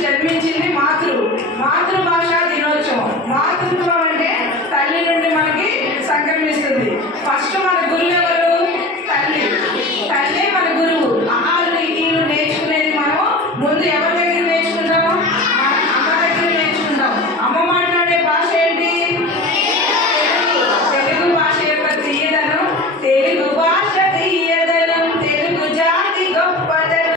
జన్మించింది మాతృభాషా దినోత్సవం. మాతృత్వం అంటే తల్లి నుండి మనకి సంక్రమిస్తుంది. ఫస్ట్ మన